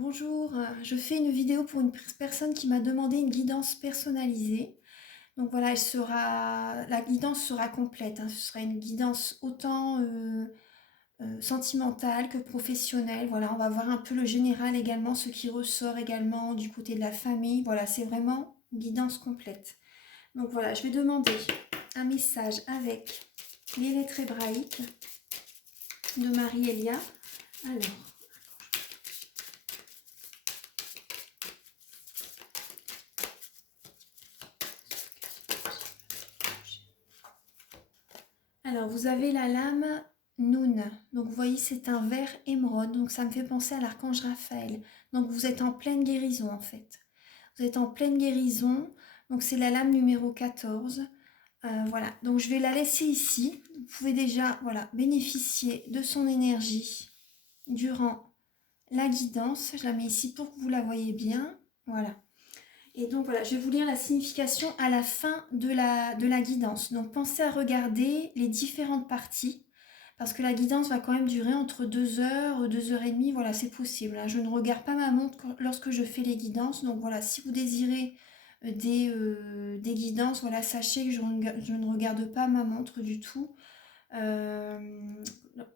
Bonjour, je fais une vidéo pour une personne qui m'a demandé une guidance personnalisée. Donc voilà, la guidance sera complète, hein. Ce sera une guidance autant sentimentale que professionnelle. Voilà, on va voir un peu le général également, ce qui ressort également du côté de la famille. Voilà, c'est vraiment une guidance complète. Donc voilà, je vais demander un message avec les lettres hébraïques de Marie-Elia. Alors, vous avez la lame Noun. Donc vous voyez, c'est un vert émeraude. Donc ça me fait penser à l'archange Raphaël. Donc vous êtes en pleine guérison en fait. Vous êtes en pleine guérison. Donc c'est la lame numéro 14. Voilà. Donc je vais la laisser ici. Vous pouvez déjà bénéficier de son énergie durant la guidance. Je la mets ici pour que vous la voyez bien. Voilà. Et donc voilà, je vais vous lire la signification à la fin de la guidance. Donc pensez à regarder les différentes parties, parce que la guidance va quand même durer entre 2 heures, 2 heures et demie, voilà, c'est possible, hein. Je ne regarde pas ma montre lorsque je fais les guidances, donc voilà, si vous désirez des guidances, voilà, sachez que je ne regarde pas ma montre du tout. Euh,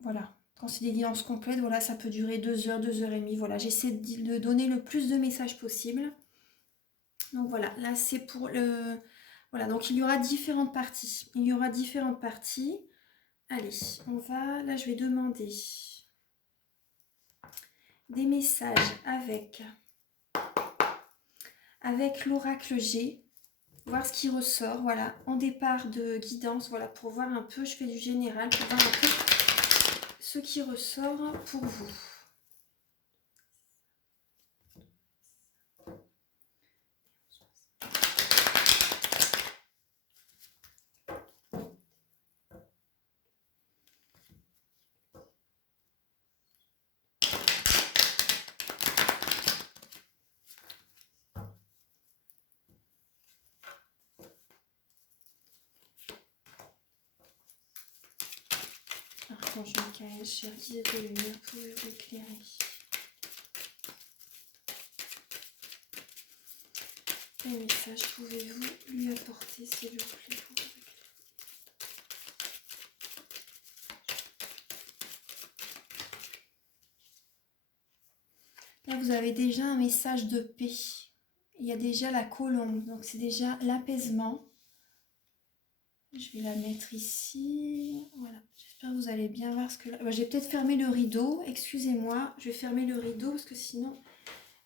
voilà, quand c'est des guidances complètes, voilà, ça peut durer 2 heures, 2 heures et demie, voilà, j'essaie de donner le plus de messages possible. Donc voilà, là c'est pour le... Voilà, donc il y aura différentes parties. Il y aura différentes parties. Allez, on va... Là je vais demander des messages avec l'oracle G. Voir ce qui ressort, voilà, en départ de guidance, voilà, pour voir un peu, je fais du général, pour voir un peu ce qui ressort pour vous. Archange Michael, cher guide de lumière, pouvez-vous éclairer? Quel message pouvez-vous lui apporter, s'il vous plaît, pour vous éclairer? Là, vous avez déjà un message de paix. Il y a déjà la colombe, donc c'est déjà l'apaisement. Je vais la mettre ici. Voilà, j'espère que vous allez bien voir ce que... je vais peut-être fermer le rideau, excusez-moi. Je vais fermer le rideau parce que sinon,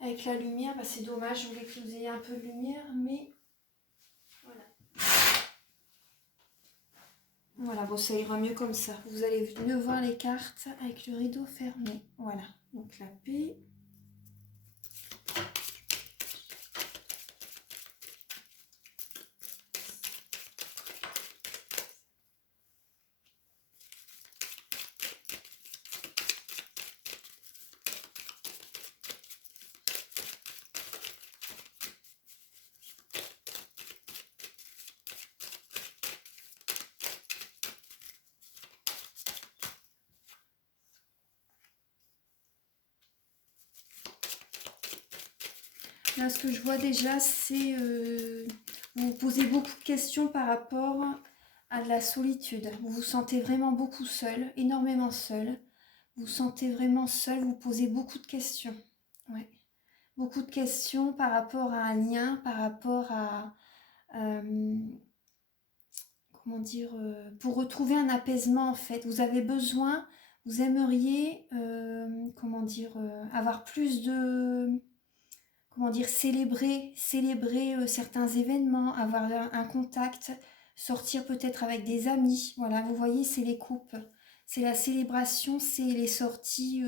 avec la lumière, c'est dommage. Je voulais que vous ayez un peu de lumière, mais voilà. Voilà, bon, ça ira mieux comme ça. Vous allez mieux voir les cartes avec le rideau fermé. Voilà, donc la paix. Là, ce que je vois déjà, c'est vous vous posez beaucoup de questions par rapport à de la solitude. Vous vous sentez vraiment beaucoup seul, énormément seul. Vous vous sentez vraiment seul, vous posez beaucoup de questions. Ouais. Beaucoup de questions par rapport à un lien, par rapport à... euh, comment dire, pour retrouver un apaisement en fait. Vous avez besoin, vous aimeriez, comment dire, avoir plus de, comment dire, célébrer certains événements, avoir un contact, sortir peut-être avec des amis. Voilà, vous voyez, c'est les coupes, c'est la célébration, c'est les sorties,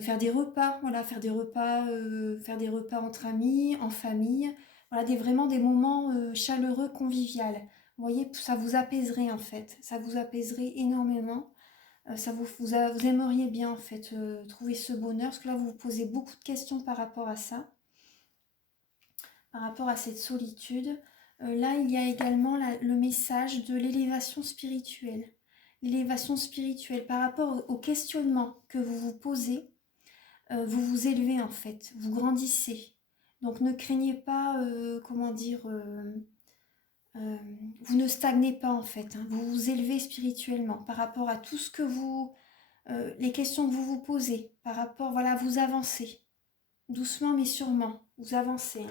faire des repas, voilà, faire des repas entre amis, en famille. Voilà, vraiment des moments chaleureux, conviviaux. Vous voyez, ça vous apaiserait en fait, ça vous apaiserait énormément. Vous aimeriez bien en fait trouver ce bonheur, parce que là vous vous posez beaucoup de questions par rapport à ça, par rapport à cette solitude. Là, il y a également le message de l'élévation spirituelle. L'élévation spirituelle par rapport au questionnement que vous vous posez. vous vous élevez en fait, vous grandissez. Donc ne craignez pas, comment dire, vous ne stagnez pas en fait, hein. Vous vous élevez spirituellement par rapport à tout ce que vous, les questions que vous vous posez, par rapport, voilà, vous avancez. Doucement mais sûrement, vous avancez, hein.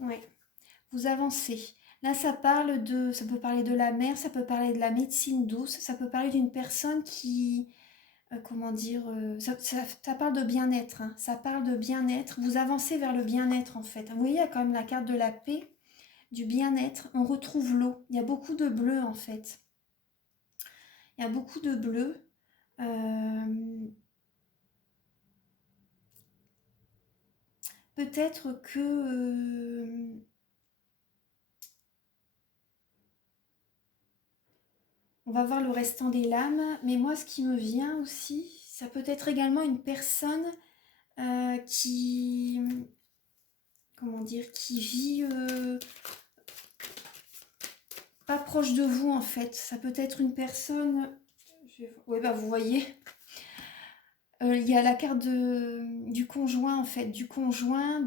Ouais, vous avancez. Là, ça peut parler de la mer, ça peut parler de la médecine douce, ça peut parler d'une personne qui, comment dire, ça parle de bien-être, hein. Ça parle de bien-être. Vous avancez vers le bien-être en fait. Vous voyez, il y a quand même la carte de la paix, du bien-être. On retrouve l'eau. Il y a beaucoup de bleu en fait. Il y a beaucoup de bleu. Peut-être que on va voir le restant des lames, mais moi ce qui me vient aussi, ça peut être également une personne qui, comment dire, qui vit pas proche de vous en fait. Ça peut être une personne, ouais bah vous voyez, il y a la carte du conjoint en fait, du conjoint,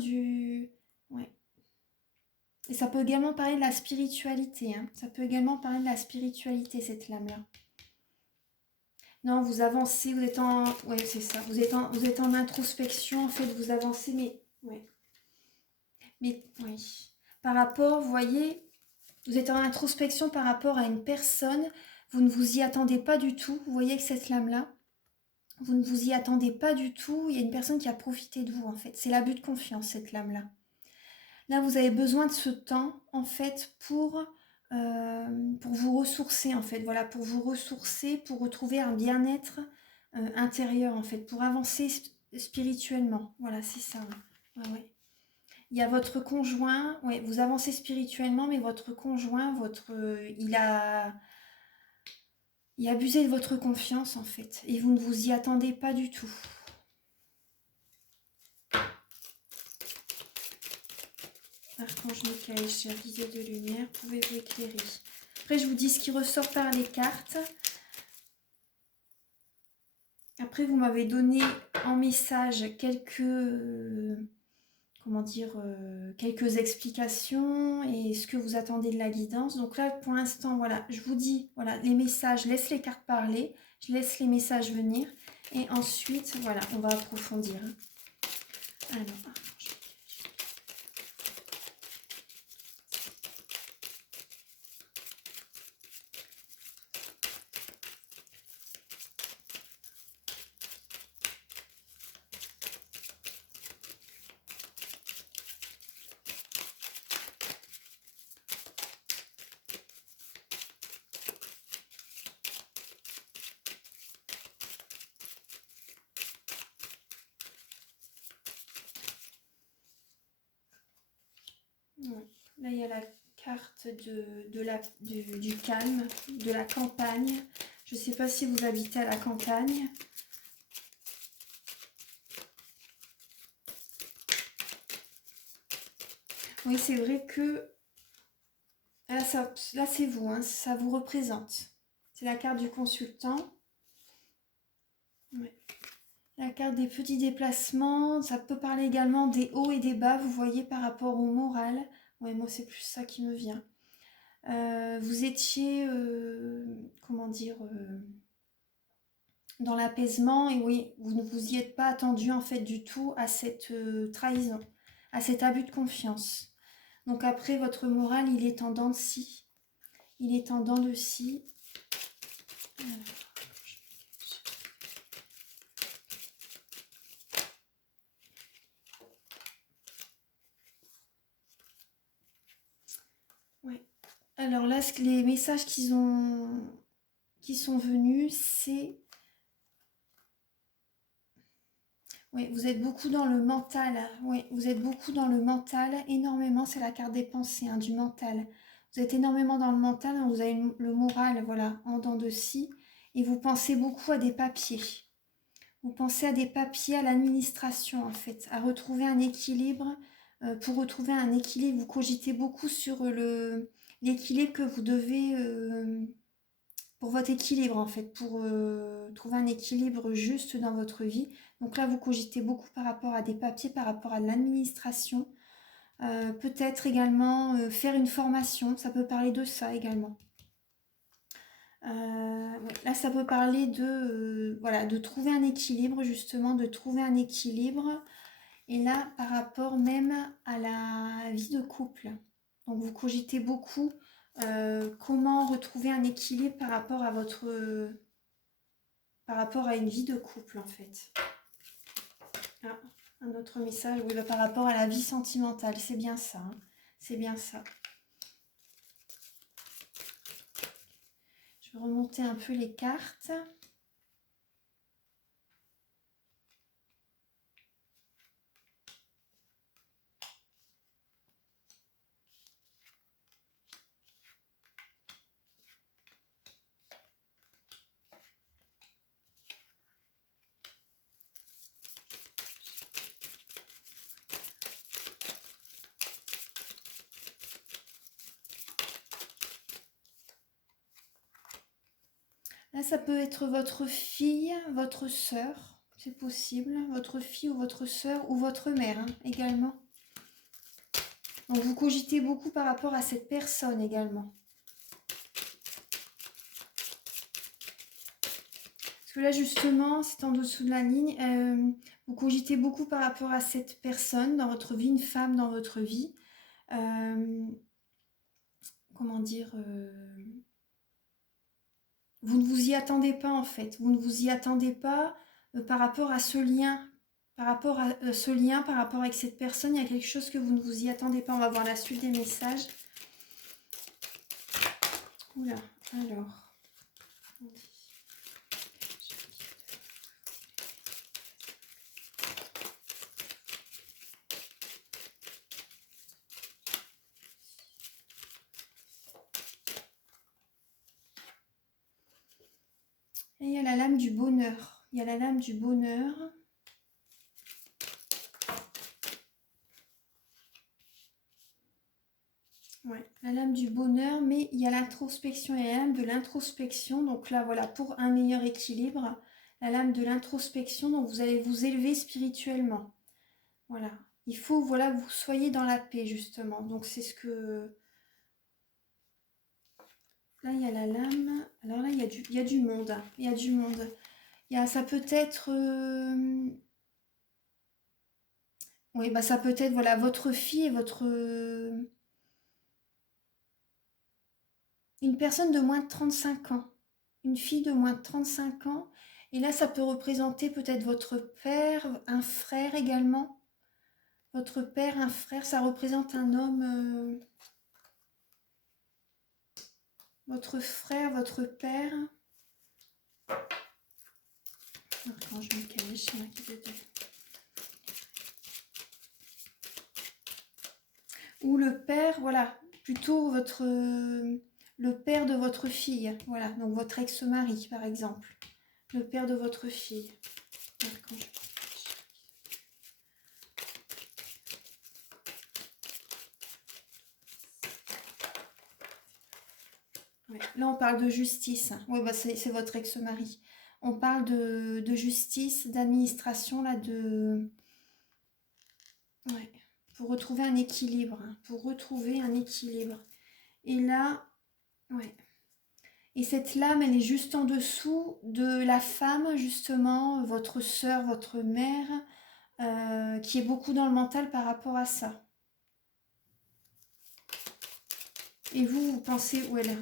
ouais. Et ça peut également parler de la spiritualité, hein. Ça peut également parler de la spiritualité cette lame-là. Non, vous avancez, vous êtes en... Ouais, c'est ça. Vous êtes en introspection, en fait, vous avancez, mais... Ouais. Mais, oui. Par rapport, vous voyez, vous êtes en introspection par rapport à une personne, vous ne vous y attendez pas du tout. Vous voyez que cette lame-là, vous ne vous y attendez pas du tout. Il y a une personne qui a profité de vous, en fait. C'est l'abus de confiance, cette lame-là. Là, vous avez besoin de ce temps, en fait, pour vous ressourcer, en fait. Voilà, pour vous ressourcer, pour retrouver un bien-être intérieur, en fait, pour avancer spirituellement. Voilà, c'est ça. Ouais. Ouais, ouais. Il y a votre conjoint, ouais, vous avancez spirituellement, mais votre conjoint, il a abusé de votre confiance, en fait. Et vous ne vous y attendez pas du tout. Archange Michael, cher guide de lumière, pouvez-vous éclairer? Après, je vous dis ce qui ressort par les cartes. Après, vous m'avez donné en message comment dire, quelques explications et ce que vous attendez de la guidance. Donc là, pour l'instant, voilà, je vous dis, voilà, les messages, je laisse les cartes parler, je laisse les messages venir et ensuite, voilà, on va approfondir. Alors, là, il y a la carte du calme, de la campagne. Je ne sais pas si vous habitez à la campagne. Oui, c'est vrai que là c'est vous, hein, ça vous représente. C'est la carte du consultant. Ouais. La carte des petits déplacements, ça peut parler également des hauts et des bas, vous voyez, par rapport au moral. Ouais, moi c'est plus ça qui me vient. Vous étiez, comment dire, dans l'apaisement, et oui, vous ne vous y êtes pas attendu en fait du tout à cette trahison, à cet abus de confiance. Donc après, votre moral, il est en dents de scie. Il est en dents de scie. Ouais. Alors là, les messages qui sont venus, c'est... Oui, vous êtes beaucoup dans le mental. Oui, vous êtes beaucoup dans le mental. Énormément, c'est la carte des pensées, hein, du mental. Vous êtes énormément dans le mental, hein, vous avez le moral, voilà, en dents de scie. Et vous pensez beaucoup à des papiers. Vous pensez à des papiers, à l'administration, en fait, à retrouver un équilibre. Pour retrouver un équilibre, vous cogitez beaucoup sur l'équilibre que vous devez, pour votre équilibre en fait, pour trouver un équilibre juste dans votre vie. Donc là, vous cogitez beaucoup par rapport à des papiers, par rapport à l'administration. Peut-être également faire une formation, ça peut parler de ça également. Ouais, là, ça peut parler de, voilà, de trouver un équilibre, justement, de trouver un équilibre. Et là, par rapport même à la vie de couple. Donc, vous cogitez beaucoup comment retrouver un équilibre par rapport à par rapport à une vie de couple, en fait. Ah, un autre message, oui, bah, par rapport à la vie sentimentale, c'est bien ça. Hein, c'est bien ça. Je vais remonter un peu les cartes. Là, ça peut être votre fille, votre sœur, c'est possible, votre fille ou votre sœur ou votre mère hein, également. Donc vous cogitez beaucoup par rapport à cette personne également. Parce que là justement, c'est en dessous de la ligne, vous cogitez beaucoup par rapport à cette personne dans votre vie, une femme dans votre vie. Comment dire vous ne vous y attendez pas en fait. Vous ne vous y attendez pas par rapport à ce lien. Par rapport à ce lien, par rapport avec cette personne, il y a quelque chose que vous ne vous y attendez pas. On va voir la suite des messages. Oula, alors. Et il y a la lame du bonheur. Il y a la lame du bonheur. Ouais, la lame du bonheur, mais il y a l'introspection et la lame de l'introspection. Donc là, voilà, pour un meilleur équilibre, la lame de l'introspection, donc vous allez vous élever spirituellement. Voilà, il faut, voilà, que vous soyez dans la paix, justement. Donc c'est ce que... Là, il y a la lame. Alors là, il y a du monde. Il y a du monde. Ça peut être... Oui, bah ça peut être, voilà, votre fille et votre... Une personne de moins de 35 ans. Une fille de moins de 35 ans. Et là, ça peut représenter peut-être votre père, un frère également. Votre père, un frère, ça représente un homme... votre frère, votre père. Attends, je me cache. Ou le père, voilà, plutôt le père de votre fille, voilà, donc votre ex-mari par exemple, le père de votre fille. Ouais, là on parle de justice, oui, bah c'est votre ex-mari. On parle de justice, d'administration, là, ouais, pour retrouver un équilibre, pour retrouver un équilibre. Et là, ouais. Et cette lame, elle est juste en dessous de la femme, justement, votre sœur, votre mère, qui est beaucoup dans le mental par rapport à ça. Et vous, vous pensez, voilà,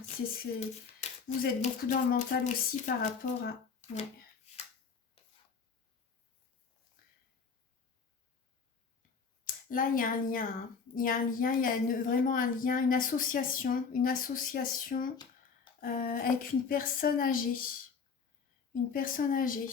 vous êtes beaucoup dans le mental aussi par rapport à... Ouais. Là, il y a un lien. Hein. Il y a un lien, il y a vraiment un lien, une association avec une personne âgée. Une personne âgée.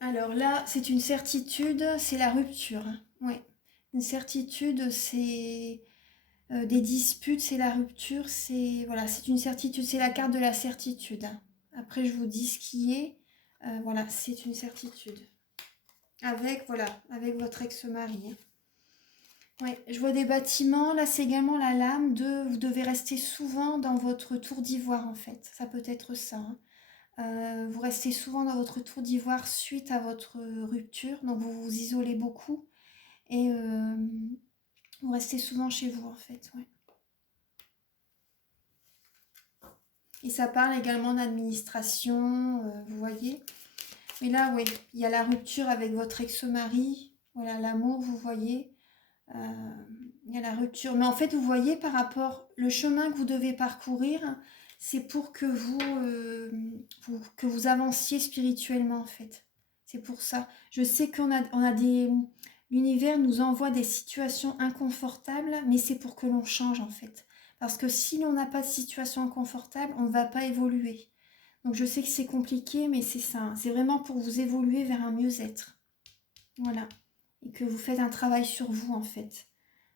Alors là, c'est une certitude, c'est la rupture. Ouais. Une certitude, c'est des disputes, c'est la rupture, c'est voilà, c'est une certitude, c'est la carte de la certitude. Après, je vous dis ce qui est. Voilà, c'est une certitude. Avec, voilà, avec votre ex-mari. Ouais, je vois des bâtiments. Là, c'est également la lame de... Vous devez rester souvent dans votre tour d'ivoire, en fait. Ça peut être ça. Hein. Vous restez souvent dans votre tour d'ivoire suite à votre rupture. Donc, vous vous isolez beaucoup. Et vous restez souvent chez vous, en fait. Ouais. Et ça parle également d'administration, vous voyez. Mais là, oui, il y a la rupture avec votre ex-mari. Voilà, l'amour, vous voyez. Il y a la rupture. Mais en fait, vous voyez, par rapport le chemin que vous devez parcourir, c'est pour que que vous avanciez spirituellement, en fait. C'est pour ça. Je sais on a des... L'univers nous envoie des situations inconfortables, mais c'est pour que l'on change, en fait. Parce que si l'on n'a pas de situation inconfortable, on ne va pas évoluer. Donc je sais que c'est compliqué, mais c'est ça. C'est vraiment pour vous évoluer vers un mieux-être. Voilà. Et que vous faites un travail sur vous, en fait.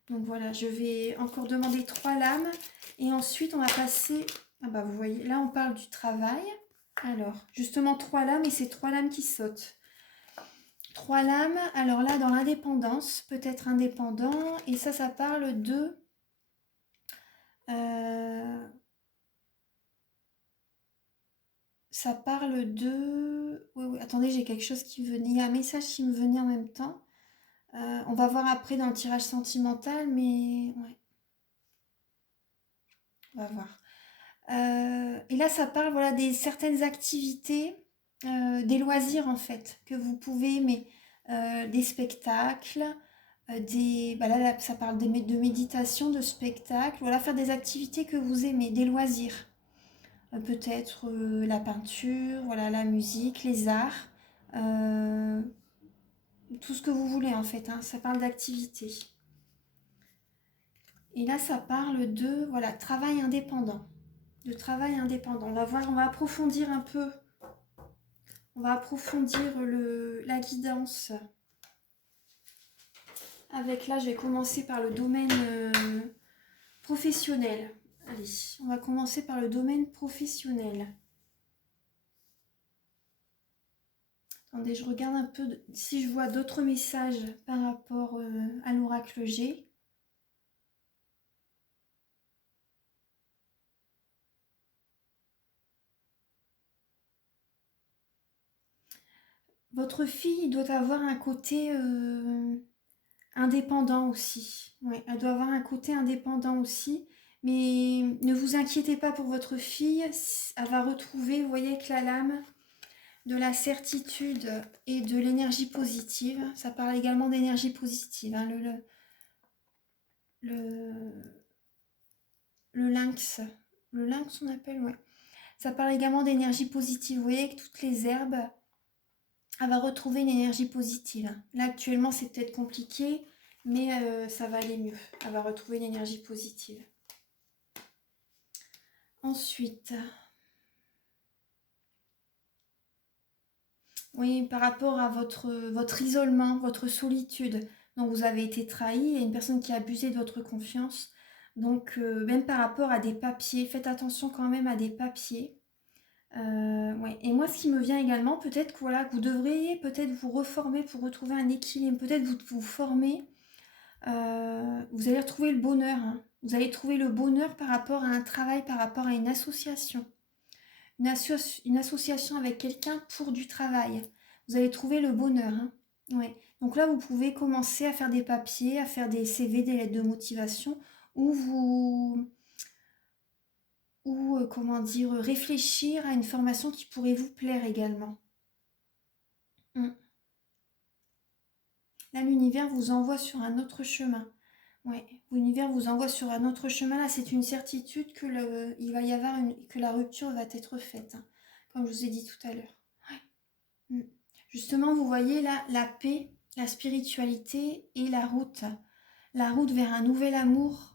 Donc voilà, je vais encore demander 3 lames. Et ensuite, on va passer... Ah bah vous voyez, là on parle du travail. Alors, justement 3 lames et c'est 3 lames qui sautent. 3 lames, alors là dans l'indépendance, peut-être indépendant. Et ça parle de... ça parle de... Oui, oui, attendez, j'ai quelque chose qui venait. Il y a un message qui me venait en même temps. On va voir après dans le tirage sentimental, mais... Ouais, on va voir. Et là, ça parle voilà, des certaines activités, des loisirs en fait, que vous pouvez aimer. Des spectacles, là, ça parle de méditation, de spectacles. Voilà, faire des activités que vous aimez, des loisirs. Peut-être la peinture, voilà, la musique, les arts. euh, tout ce que vous voulez en fait, hein, ça parle d'activité. Et là, ça parle de voilà, travail indépendant. De travail indépendant. On va voir, on va approfondir un peu. On va approfondir la guidance. Avec là, je vais commencer par le domaine professionnel. Allez, on va commencer par le domaine professionnel. Attendez, je regarde un peu si je vois d'autres messages par rapport à l'oracle G. Votre fille doit avoir un côté indépendant aussi. Ouais, elle doit avoir un côté indépendant aussi. Mais ne vous inquiétez pas pour votre fille. Elle va retrouver, vous voyez, avec la lame, de la certitude et de l'énergie positive. Ça parle également d'énergie positive. Hein, le, le lynx. Le lynx, on appelle, ouais. Ça parle également d'énergie positive. Vous voyez, avec toutes les herbes, elle va retrouver une énergie positive. Là, actuellement, c'est peut-être compliqué, mais ça va aller mieux. Elle va retrouver une énergie positive. Ensuite, oui, par rapport à votre isolement, votre solitude, donc vous avez été trahi, il y a une personne qui a abusé de votre confiance. Donc, même par rapport à des papiers, faites attention quand même à des papiers. Ouais. Et moi, ce qui me vient également, peut-être que, voilà, que vous devriez peut-être vous reformer pour retrouver un équilibre, peut-être vous former. Vous allez retrouver le bonheur. Hein. Vous allez trouver le bonheur par rapport à un travail, par rapport à une association. Une association avec quelqu'un pour du travail. Vous allez trouver le bonheur. Hein. Ouais. Donc là, vous pouvez commencer à faire des papiers, à faire des CV, des lettres de motivation, où comment dire, réfléchir à une formation qui pourrait vous plaire également. Là, l'univers vous envoie sur un autre chemin. Ouais, l'univers vous envoie sur un autre chemin. Là, c'est une certitude que il va y avoir que la rupture va être faite, hein, comme je vous ai dit tout à l'heure. Ouais. Justement, vous voyez là la paix, la spiritualité et la route. La route vers un nouvel amour.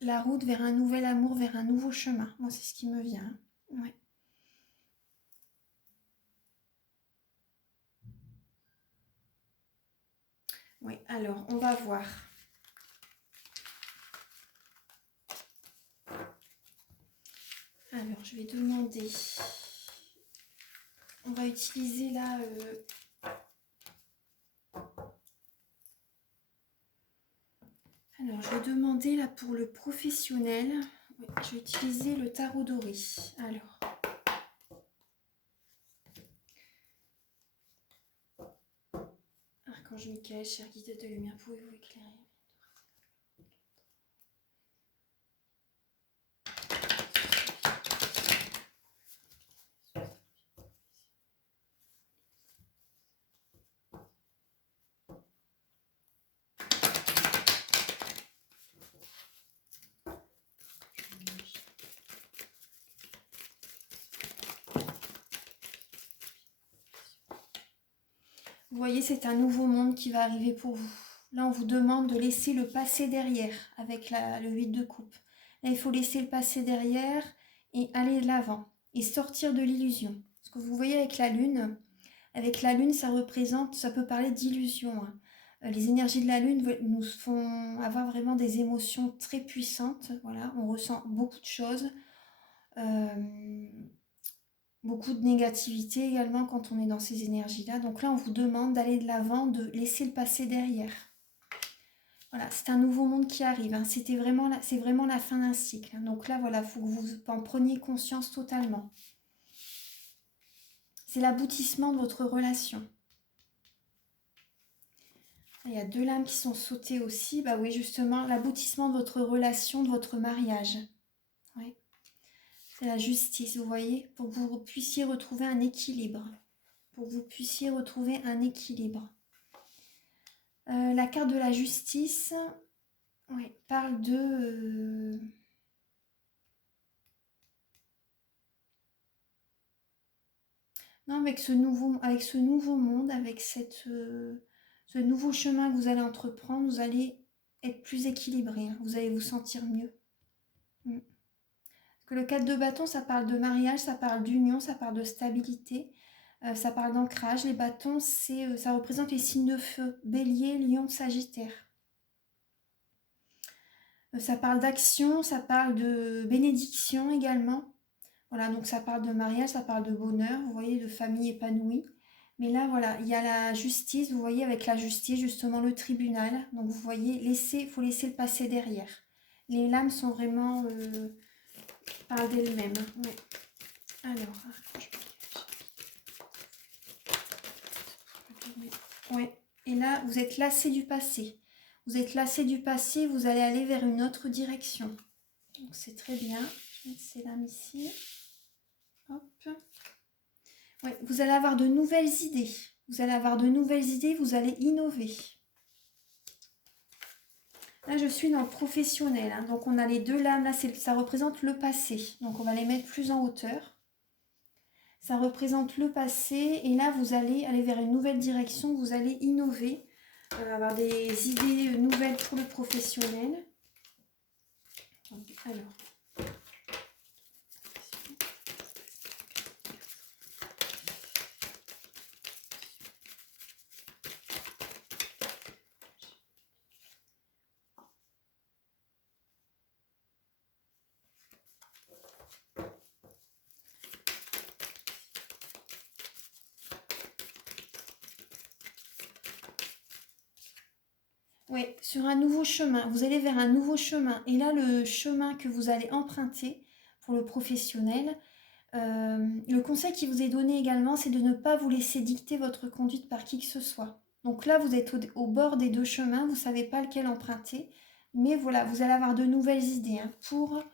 La route vers un nouvel amour, vers un nouveau chemin. Moi, c'est ce qui me vient. Ouais. Oui, alors, on va voir. Alors, je vais demander... On va utiliser là... Alors, je vais demander là pour le professionnel. Oui, je vais utiliser le tarot doré. Alors... Archange Michael, cher guide de lumière, pouvez-vous éclairer? Vous voyez, c'est un nouveau monde qui va arriver pour vous. Là, on vous demande de laisser le passé derrière avec le 8 de coupe. Là, il faut laisser le passé derrière et aller de l'avant et sortir de l'illusion. Ce que vous voyez avec la lune, ça représente, ça peut parler d'illusion, hein. Les énergies de la lune nous font avoir vraiment des émotions très puissantes. Voilà, on ressent beaucoup de choses. Beaucoup de négativité également quand on est dans ces énergies-là. Donc là, on vous demande d'aller de l'avant, de laisser le passé derrière. Voilà, c'est un nouveau monde qui arrive, hein. C'est vraiment la fin d'un cycle, hein. Donc là, voilà, il faut que vous en preniez conscience totalement. C'est l'aboutissement de votre relation. Il y a 2 lames qui sont sautées aussi. Bah oui, justement, l'aboutissement de votre relation, de votre mariage. Oui. C'est la justice, vous voyez, pour que vous puissiez retrouver un équilibre. Pour que vous puissiez retrouver un équilibre. La carte de la justice, oui, parle de... Non, avec ce nouveau monde, avec ce nouveau chemin que vous allez entreprendre, vous allez être plus équilibré, hein. Vous allez vous sentir mieux. Parce que le 4 de bâton, ça parle de mariage, ça parle d'union, ça parle de stabilité, ça parle d'ancrage. Les bâtons, ça représente les signes de feu, bélier, lion, sagittaire. Ça parle d'action, ça parle de bénédiction également. Voilà, donc ça parle de mariage, ça parle de bonheur, vous voyez, de famille épanouie. Mais là, voilà, il y a la justice, vous voyez, avec la justice, justement, le tribunal. Donc, vous voyez, il faut laisser le passé derrière. Les lames sont vraiment par d'elles-mêmes. Ouais. Alors, ouais. Et là, vous êtes lassé du passé. Vous êtes lassé du passé, vous allez aller vers une autre direction. Donc, c'est très bien. Je vais mettre ces lames ici. Hop. Ouais, vous allez avoir de nouvelles idées. Vous allez avoir de nouvelles idées, vous allez innover. Là, je suis dans le professionnel, hein. Donc, on a les 2 lames. Là, ça représente le passé. Donc, on va les mettre plus en hauteur. Ça représente le passé. Et là, vous allez aller vers une nouvelle direction. Vous allez innover. Avoir des idées nouvelles pour le professionnel. Alors... Oui, sur un nouveau chemin. Vous allez vers un nouveau chemin. Et là, le chemin que vous allez emprunter pour le professionnel, le conseil qui vous est donné également, c'est de ne pas vous laisser dicter votre conduite par qui que ce soit. Donc là, vous êtes au bord des 2 chemins, vous ne savez pas lequel emprunter. Mais voilà, vous allez avoir de nouvelles idées, hein, pour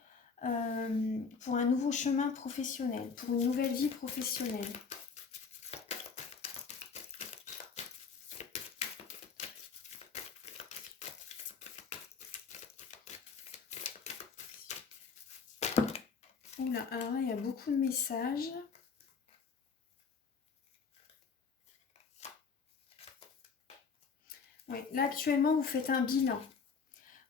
un nouveau chemin professionnel, pour une nouvelle vie professionnelle. Oula, alors là, il y a beaucoup de messages. Oui, là, actuellement, vous faites un bilan.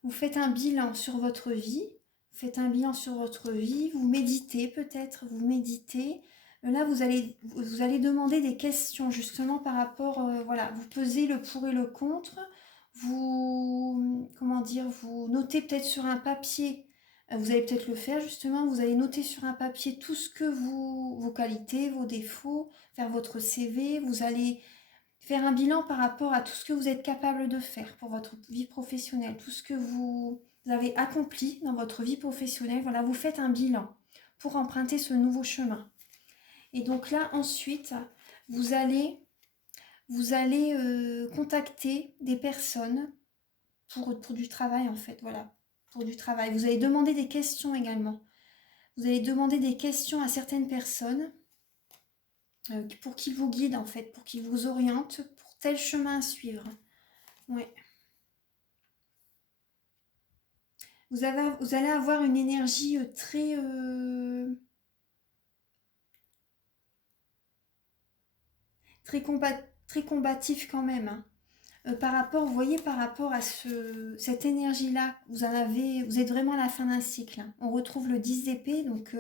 Vous faites un bilan sur votre vie. Vous faites un bilan sur votre vie. Vous méditez peut-être, vous méditez. Là, vous allez demander des questions justement par rapport, voilà, vous pesez le pour et le contre. vous, comment dire, vous notez peut-être sur un papier, vous allez peut-être le faire justement, vous allez noter sur un papier tout ce que vos qualités, vos défauts, faire votre CV, vous allez faire un bilan par rapport à tout ce que vous êtes capable de faire pour votre vie professionnelle, tout ce que vous avez accompli dans votre vie professionnelle. Voilà, vous faites un bilan pour emprunter ce nouveau chemin. Et donc là, ensuite, vous allez, contacter des personnes pour du travail, en fait. Voilà, pour du travail. Vous allez demander des questions également. Vous allez demander des questions à certaines personnes pour qu'ils vous guident, en fait, pour qu'ils vous orientent pour tel chemin à suivre. Ouais. Vous allez avoir une énergie très combatif quand même, hein. Par rapport, vous voyez, par rapport à cette énergie-là, vous êtes vraiment à la fin d'un cycle, hein. On retrouve le 10 d'épée, donc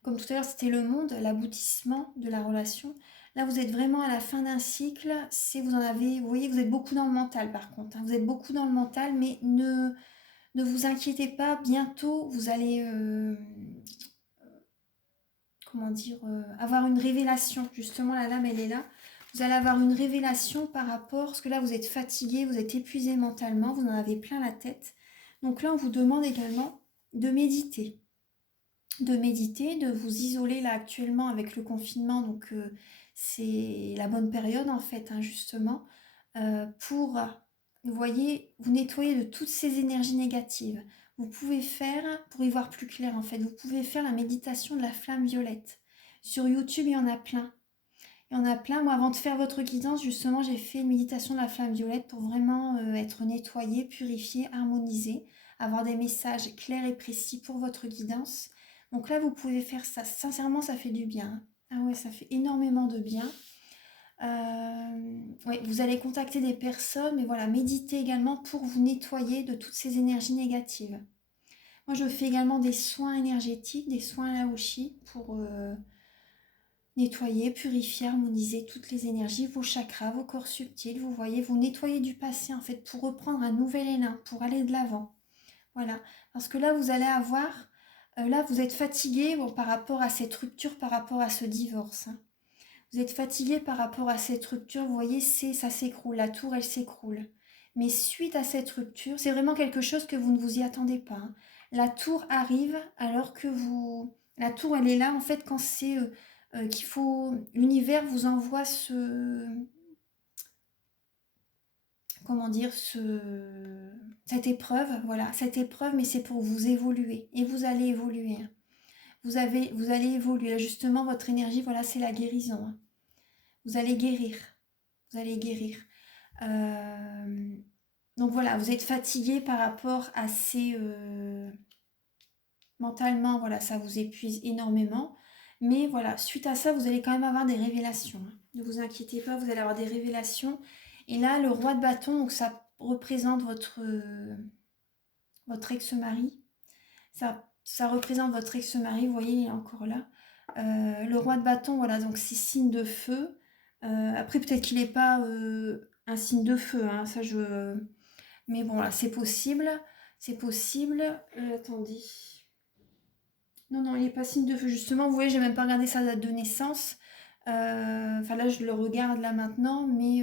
comme tout à l'heure c'était le monde, l'aboutissement de la relation. Là, vous êtes vraiment à la fin d'un cycle. Vous voyez, vous êtes beaucoup dans le mental par contre, hein. Vous êtes beaucoup dans le mental, mais ne vous inquiétez pas, bientôt vous allez comment dire, avoir une révélation. Justement, la lame, elle est là. Vous allez avoir une révélation par rapport, parce que là, vous êtes fatigué, vous êtes épuisé mentalement, vous en avez plein la tête. Donc là, on vous demande également de méditer. De méditer, de vous isoler là actuellement avec le confinement. Donc, c'est la bonne période, en fait, hein, justement, pour, vous voyez, vous nettoyer de toutes ces énergies négatives. Vous pouvez faire, pour y voir plus clair en fait, vous pouvez faire la méditation de la flamme violette. Sur YouTube, il y en a plein. Il y en a plein. Moi, avant de faire votre guidance, justement, j'ai fait une méditation de la flamme violette pour vraiment être nettoyé, purifié, harmonisé, avoir des messages clairs et précis pour votre guidance. Donc là, vous pouvez faire ça. Sincèrement, ça fait du bien. Ah ouais, ça fait énormément de bien. Ouais, vous allez contacter des personnes, mais voilà, méditez également pour vous nettoyer de toutes ces énergies négatives. Moi, je fais également des soins énergétiques, des soins laoshi pour nettoyer, purifier, harmoniser toutes les énergies, vos chakras, vos corps subtils. Vous voyez, vous nettoyez du passé en fait pour reprendre un nouvel élan, pour aller de l'avant. Voilà, parce que là, vous allez avoir, là, vous êtes fatigué bon, par rapport à cette rupture, par rapport à ce divorce, hein. Vous êtes fatigué par rapport à cette rupture, vous voyez, ça s'écroule, la tour, elle s'écroule. Mais suite à cette rupture, c'est vraiment quelque chose que vous ne vous y attendez pas, hein. La tour arrive alors que vous... La tour, elle est là, en fait, quand c'est qu'il faut... L'univers vous envoie comment dire, cette épreuve, voilà, cette épreuve, mais c'est pour vous évoluer. Et vous allez évoluer, hein. Vous allez évoluer. Là, justement, votre énergie, voilà, c'est la guérison, hein. Vous allez guérir. Vous allez guérir. Donc voilà, vous êtes fatigué par rapport à ces... mentalement, voilà, ça vous épuise énormément. Mais voilà, suite à ça, vous allez quand même avoir des révélations, hein. Ne vous inquiétez pas, vous allez avoir des révélations. Et là, le roi de bâton, donc ça représente votre ex-mari. Ça représente votre ex-mari, vous voyez, il est encore là. Le roi de bâton, voilà, donc c'est signe de feu. Après, peut-être qu'il n'est pas un signe de feu, hein, ça je... Mais bon, là, c'est possible. C'est possible. Attendez. Non, non, il n'est pas signe de feu. Justement, vous voyez, j'ai même pas regardé sa date de naissance. Enfin, là, je le regarde là maintenant, mais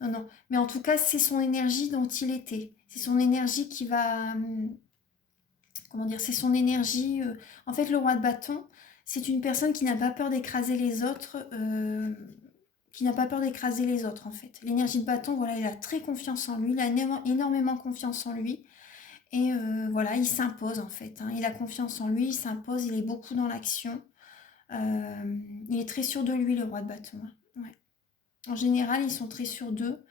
non, non. Mais en tout cas, c'est son énergie dont il était. C'est son énergie qui va... comment dire? C'est son énergie... En fait, le roi de bâton, c'est une personne qui n'a pas peur d'écraser les autres. Qui n'a pas peur d'écraser les autres, en fait. L'énergie de bâton, voilà, il a très confiance en lui. Il a énormément confiance en lui. Et voilà, il s'impose en fait, hein. Il a confiance en lui, il s'impose, il est beaucoup dans l'action. Il est très sûr de lui, le roi de bâton, hein. Ouais. En général, ils sont très sûrs d'eux.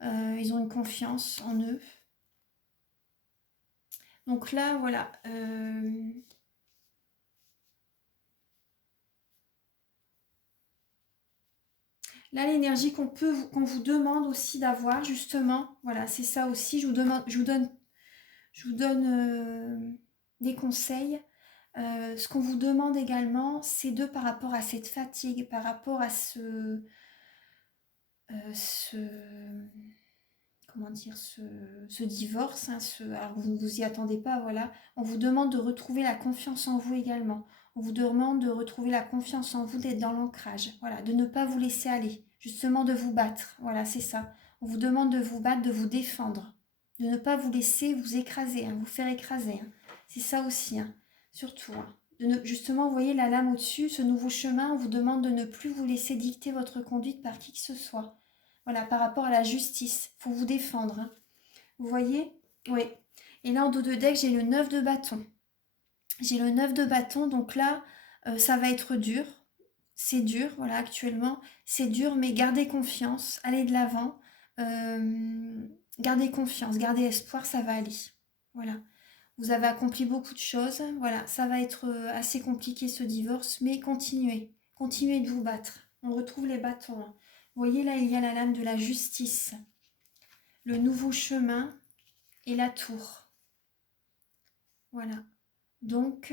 Ils ont une confiance en eux. Donc là, voilà. Là, l'énergie qu'on vous demande aussi d'avoir, justement, voilà, c'est ça aussi. Je vous donne des conseils. Ce qu'on vous demande également, c'est par rapport à cette fatigue, par rapport à ce comment dire, ce divorce, hein, alors vous ne vous y attendez pas, voilà. On vous demande de retrouver la confiance en vous également. On vous demande de retrouver la confiance en vous, d'être dans l'ancrage, voilà, de ne pas vous laisser aller, justement de vous battre, voilà, c'est ça. On vous demande de vous battre, de vous défendre, de ne pas vous laisser vous écraser, hein, vous faire écraser, hein. C'est ça aussi, hein, surtout, hein. Justement, vous voyez la lame au-dessus, ce nouveau chemin, on vous demande de ne plus vous laisser dicter votre conduite par qui que ce soit. Voilà, par rapport à la justice, il faut vous défendre, hein. Vous voyez? Oui. Et là, en dos de deck, j'ai le 9 de bâton. J'ai le 9 de bâton, donc là, ça va être dur. C'est dur, voilà, actuellement. C'est dur, mais gardez confiance, allez de l'avant. Gardez confiance, gardez espoir, ça va aller. Voilà. Vous avez accompli beaucoup de choses. Voilà, ça va être assez compliqué ce divorce, mais continuez. Continuez de vous battre. On retrouve les bâtons, hein. Vous voyez, là, il y a la lame de la justice, le nouveau chemin et la tour. Voilà. Donc,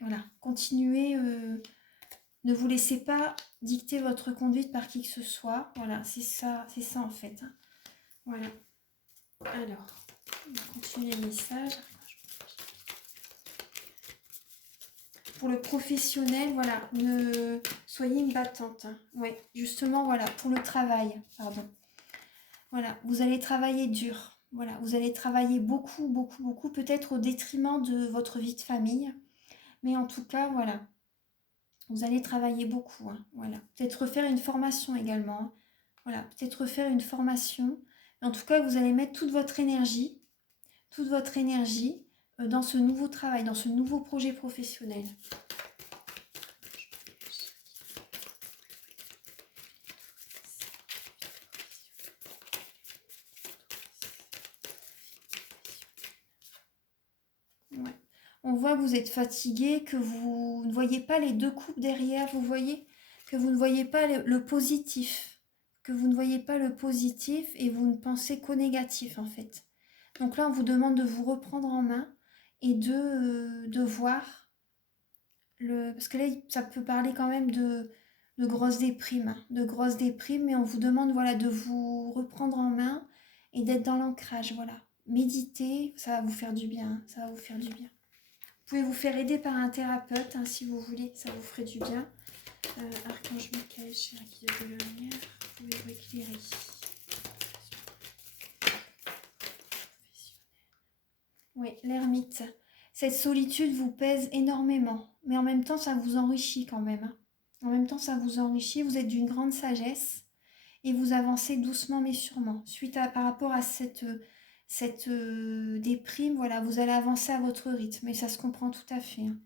voilà, continuez. Ne vous laissez pas dicter votre conduite par qui que ce soit. Voilà, c'est ça en fait, hein. Voilà. Alors, on va continuer le message. Pour le professionnel, voilà, soyez une battante, hein. Ouais, justement, voilà, pour le travail, pardon. Voilà, vous allez travailler dur. Voilà, vous allez travailler beaucoup, beaucoup, beaucoup, peut-être au détriment de votre vie de famille. Mais en tout cas, voilà, vous allez travailler beaucoup, hein. Voilà, peut-être refaire une formation également, hein. Voilà, peut-être refaire une formation. En tout cas, vous allez mettre toute votre énergie dans ce nouveau travail, dans ce nouveau projet professionnel. Ouais. On voit que vous êtes fatigué, que vous ne voyez pas les deux coupes derrière, vous voyez que vous ne voyez pas le positif, que vous ne voyez pas le positif et vous ne pensez qu'au négatif en fait. Donc là, on vous demande de vous reprendre en main et de voir parce que là, ça peut parler quand même de grosses déprimes, hein, de grosses déprimes, mais on vous demande voilà, de vous reprendre en main et d'être dans l'ancrage, voilà. Méditez, ça va vous faire du bien, hein, ça va vous faire du bien. Vous pouvez vous faire aider par un thérapeute, hein, si vous voulez, ça vous ferait du bien. Archange Michael, cher guide de la lumière, vous pouvez vous éclairer. Oui, l'ermite. Cette solitude vous pèse énormément, mais en même temps, ça vous enrichit quand même, hein. En même temps, ça vous enrichit, vous êtes d'une grande sagesse et vous avancez doucement mais sûrement. Par rapport à cette déprime, voilà, vous allez avancer à votre rythme et ça se comprend tout à fait, hein.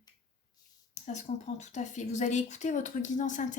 Ça se comprend tout à fait. Vous allez écouter votre guidance intérieure.